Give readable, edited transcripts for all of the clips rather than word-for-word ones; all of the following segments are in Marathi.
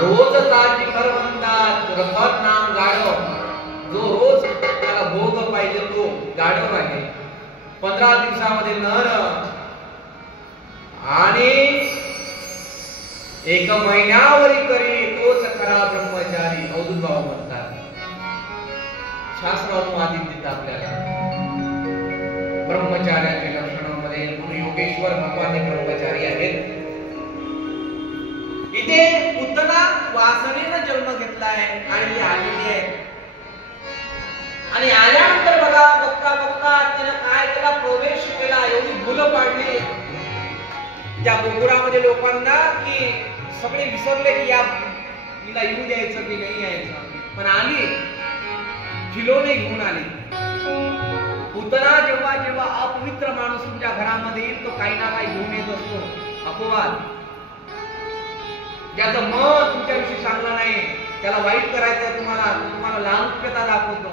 रोज ताजी करवंतात रफत नाम गाढव, जो रोज त्याला भोग पाहिजे तो गाढव आहे. 15 दिवसामध्ये नर आणि 1 महिन्यावरी करी तोच खरा ब्रह्मचारी. अवधूत भाऊ म्हणतात, शास्त्रातून आधी देतात आपल्याला ब्रह्मचार्याच्या लक्षणांमध्ये गुरु योगेश्वर भगवान हे ब्रह्मचारी आहेत. इथे पुतना वासनेनं जन्म घेतलाय आणि ती आलेली आहे. आणि आल्यानंतर बघा बघता बघता तिने काय त्याला प्रवेश केला, एवढी भूल पाडली त्या गोकुळामध्ये लोकांना की सगळे विसरले की या तिला येऊ द्यायचं की नाही यायचं. पण आली, खिलोने घेऊन आली. पुतना जेव्हा जेव्हा अपवित्र माणूस तुमच्या घरामध्ये येईल तो काही ना काही घेऊन येत असतो. अपवाद, ज्याचं मन तुमच्याविषयी चांगलं नाही, त्याला वाईट करायचं तुम्हाला लालुप्यता दाखवतो.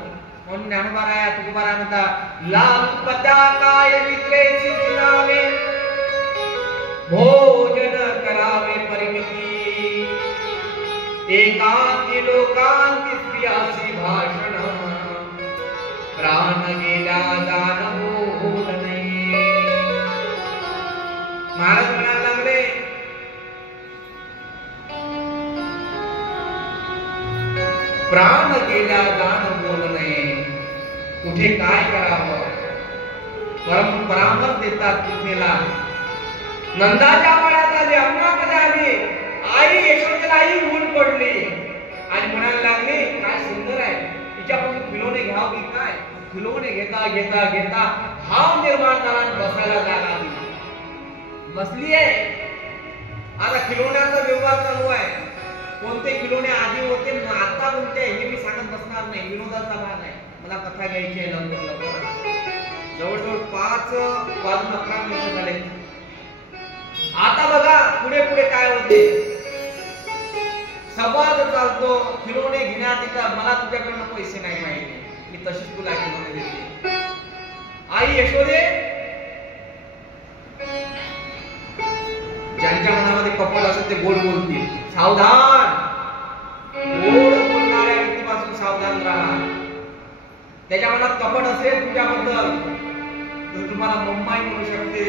म्हणून ज्ञानोबा तुकोबा म्हणतात, लालुपत्या काय मित्रेची चिनावे, भोजन करावे परिमिती, एकांती लोकांती स्त्रियासी भाषण, प्राण गेला दान बोल नाही. महाराज म्हणायला लागले, प्राण गेला दान बोल नये. कुठे काय करावं परामर्श देतात पुतणीला. नंदाच्या वयात आली, अंगणामध्ये आली, आई यशोदेला आई ऊन पडली आणि म्हणायला लागली, काय सुंदर आहे, तिच्यापासून खिलोने घ्याव की काय. खिलोने घेता घेता घेता भाव निर्माण झाला, बसायला जागा दिली, बसली आहे. आता खिलोण्याचा व्यवहार चालू आहे. कोणते खिलोने आधी होते, आता कोणते हे मी सांगत बसणार नाही, विनोदाचा भाग आहे. मला कथा घ्यायची आहे लवकर. जवळजवळ 5:11 मिनिट झाले. आता बघा पुढे पुढे काय होते. संवाद चालतो, खिलोने घेण्यात येतात. मला तुझ्याकडनं पैसे नाही माहिती, मी तशीच तुला खिलोने देते. आई यशोदे, ज्यांच्या मनामध्ये कपट असेल ते गोड बोलतील. सावधान, गोड बोलणाऱ्या व्यक्तीपासून सावधान राहा. त्याच्या मनात कपट असेल तुझ्याबद्दल तर तुम्हाला मम्माई म्हणू शकते,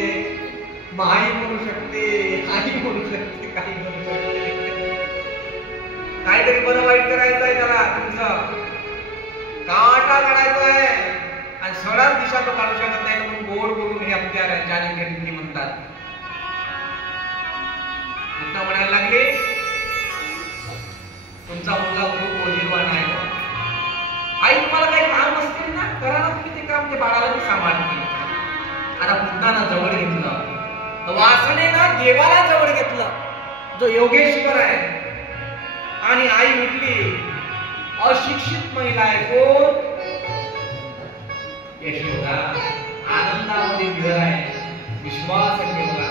माई म्हणू शकते, आई म्हणू शकते, काही म्हणू शकते. काहीतरी बरं वाईट करायचं आहे त्याला, तुमचं काटा काढायचा आहे आणि सरळ दिशा तो काढू शकत नाही. म्हणून गोड बोलून हे आपल्या जाणीव म्हणतात. म्हणायला लागले, तुमचा मुलगा खूप ओझीवान आहे. आई तुम्हाला काही काम असतील ना, करा ना तुम्ही ते काम, ते बाळाला मी सांभाळते. आता पुतनानं जवळ घेतलं, वासनेनं देवाला जवळ घेतलं, जो योगेश्वर आहे. आणि आई उठली. अशिक्षित महिला आहे कोण? यशोदा. आनंदामध्ये विहर आहे, विश्वास ठेवला.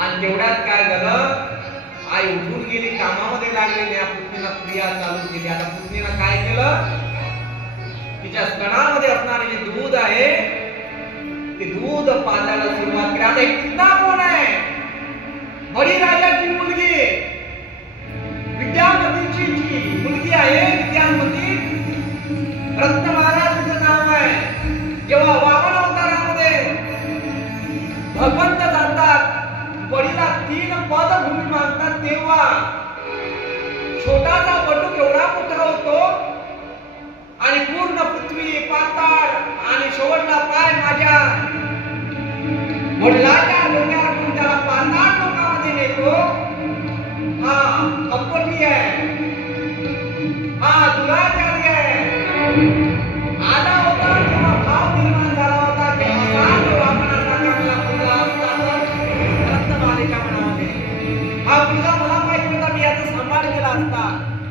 आणि तेवढ्यात काय झालं, आई उठून गेली, कामामध्ये लागलेली. या पुतणीला क्रिया चालू केली. आता पुतणीला काय केलं, तिच्या स्तनामध्ये असणारे जे दूध आहे ते दूध पाजायला सुरुवात केली. आता पुतना कोण आहे? बळीराजाची मुलगी, विद्यापतीची जी मुलगी आहे, विद्यापती रत्नमाला तिचं नाव आहे. जेव्हा वामन अवतारामध्ये भगवंत जातात, बळीला 3 पद भूमी मागतात, तेव्हा छोटासा बटूक एवढा मोठा होतो आणि पूर्ण पृथ्वी पाताळ आणि शेवटला पाय माझ्या वडिलांच्या डोक्यावर त्याला पाताळ लोकांमध्ये नेतो. हा कपटी आहे, हा दुराचारी आहे. आला होता तेव्हा भाव निर्माण झाला होता, तेव्हा वामनाचा चांगला मुलगा असता रत्नमालेच्या मनामध्ये. हा मुलगा मला पाहिजे होता, मी याचा सांभाळ केला असता.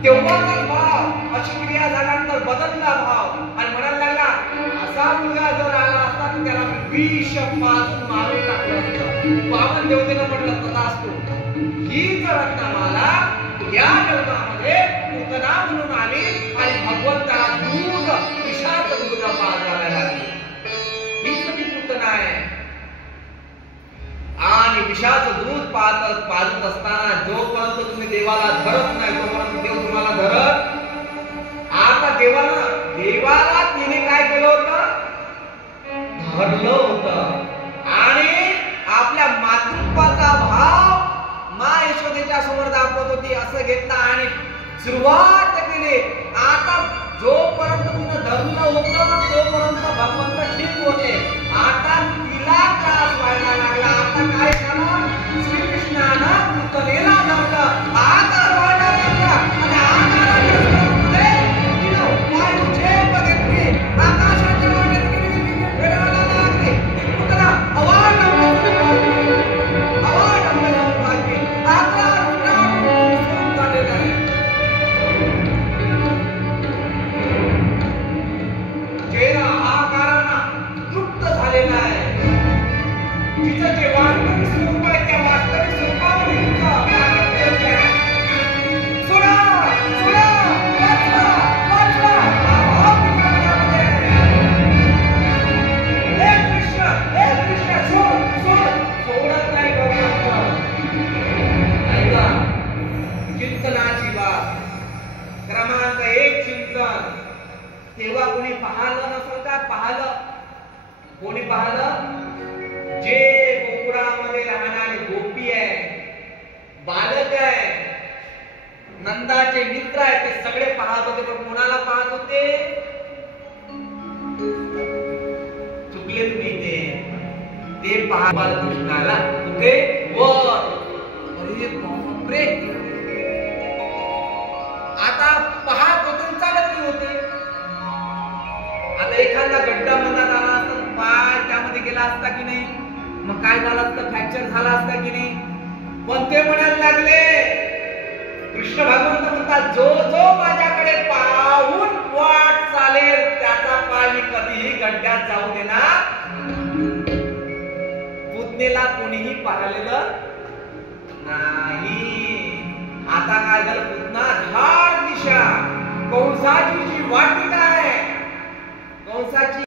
तेव्हाचा भाव, अशी क्रिया झाल्यानंतर बदलला भाव आणि म्हणायला लागला, असा मुलगा जर आला असता तर त्याला विष पाजून मारून टाकलं असतं. वामन देवतेनं म्हटलं तसा असतो. हीच रत्नमाला या जन्मामध्ये पुतना म्हणून आली आणि भगवंताला दूध, विषाचं दूध पाजायला लागली. हीच ती पुतना आहे. आणि विषाचं दूध पाजत असताना जोपर्यंत तुम्ही देवाला धरत नाही तोपर्यंत देव तुम्हाला धरत. आता देवाला तिने काय केलं होतं, धरलं होतं. आणि आपल्या मातृत्वाचा भाव मा यशोदेच्या समोर दाखवत होती असं घेतला आणि सुरुवात केली. आता जोपर्यंत तिनं धरलं होतं तोपर्यंत भगवंत ठीक होते. आता तिला त्रास व्हायला लागला. आता काय झालं, श्रीकृष्णानं पुतलेला धरलं, आकार व्हायला लागला. आणि आकारामध्ये तिनं वायू झेप घेतली, आकाशाच्या वाटेत गेली, फिरायला लागली. ती पुतला आवाज लागली. आकार सुरू झालेला आहे. चेहरा आकारानं तृप्त झालेला आहे. तिचं जे वास्तविक स्वरूप आहे त्या वास्तविक स्वरूपावर तिचा प्रकट होत आहे. सोडा सोडा वाचवा वाचवा हा भाव तिच्या मनामध्ये आहे. हे कृष्ण सोड सोड सोडत नाही भगवंत. ऐका चिंतनाची बात क्रमांक 1 चिंतन. तेव्हा कोणी पाहिलं नसेल का, पाहिलं कोणी पाहिलं, जे गोकुळामध्ये राहणारी गोपी आहे, बालक आहे, नंदाचे मित्र आहे, ते सगळे पाहत होते. पण कोणाला पाहत होते, चुकले तुम्ही, ते पाहत बालकृष्णाला कुठे वर. अरे बापरे, आता पाहत होते चालत होते. आता एखादा गड्डा मनात आला असता, पाय त्यामध्ये गेला असता की नाही, मग काय झालं असतं, फ्रॅक्चर झाला असता की नाही. पण ते म्हणायला लागले, कृष्ण भगवंत म्हणतात, जो जो माझ्याकडे पाहून वाट चालेल त्याचा पाय मी कधीही गड्ड्यात जाऊ देणार. पुतनेला कोणीही पाहिलेलं नाही. आता काय झालं, पुतना धाड दिशा कंसाची जी वाटिका आहे, कंसाची